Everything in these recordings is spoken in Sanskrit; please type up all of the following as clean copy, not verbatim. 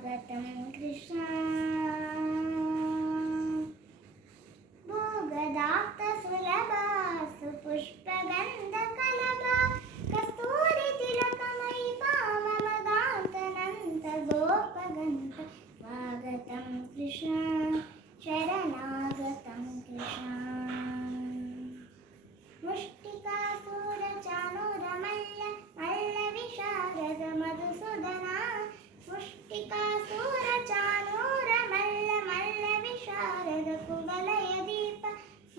स्वागतं कृष्ण भोगदाप्तसुलभा सुपुष्पगन्धकलभा कस्तूरितिलकमयि पावमगान्तनन्तगोपगन्ध स्वागतं कृष्ण शरणागतं कृष्ण मुष्टिकासुरचाणूरमल्ल मल्लविशारद मधुसूदना मुष्टिकासुरचाणूरमल्ल मल्लविशारद कुवलयदीप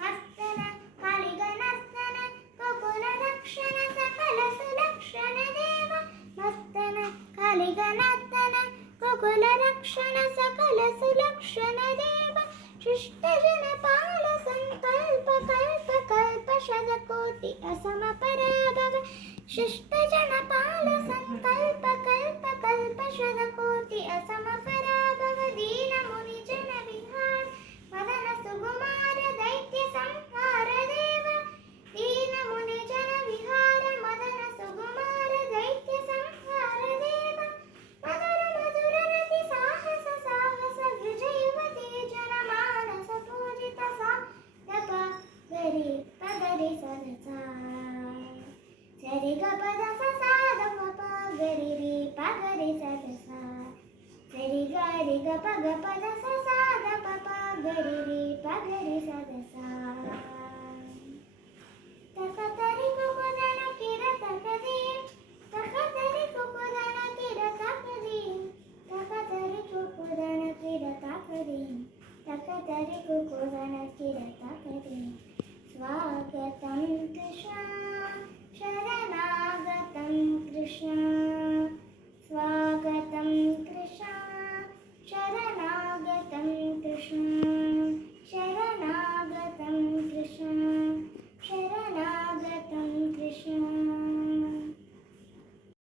मर्दन कालिगनर्दन गोकुलरक्षण सकलसुलक्षण देव मर्दन कालिगनर्दन गोकुलरक्षण सकलसुलक्षण देव शिष्टजनपाल संकल्प कल्प कल्प शतकोटि असमपराभव शिष्टजनपाल संकल्प कल्प कल्प शतकोटि असमपराभव दीनमुनिजन विहार मदन सुकुमार दैत्य संहार देव दीनमुनिजन विहार मदन सुकुमार दैत्य संहार देव मधुर मधुर रति साहस साहस विजयुवती जनमानस पूजित साधक गरी पगरि सदसा सरि ग पद साध प गरि रि पगरि सदसा सरि ग रि ग पग पद साध प गरि रि पगरि सदसा तकतरि कुकुदन किर तकदी तकतरि कुकुदन किर तकदी तकतरि कुकुदन किर तकदी तकतरि कुकुदन किर तकदी स्वागतं कृष्ण